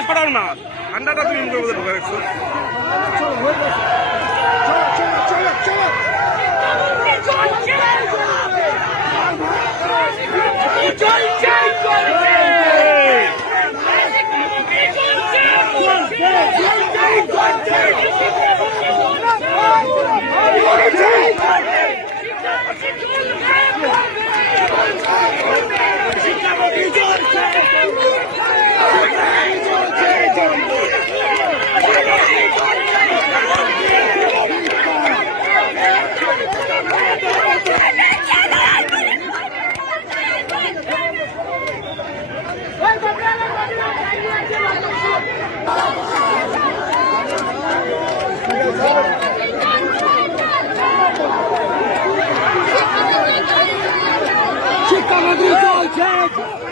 ঠান্ডাটা সরাও না। ঠান্ডাটা তুমি মুখের মধ্যে ঢোকা রাখছো। Madrid, go, Jack!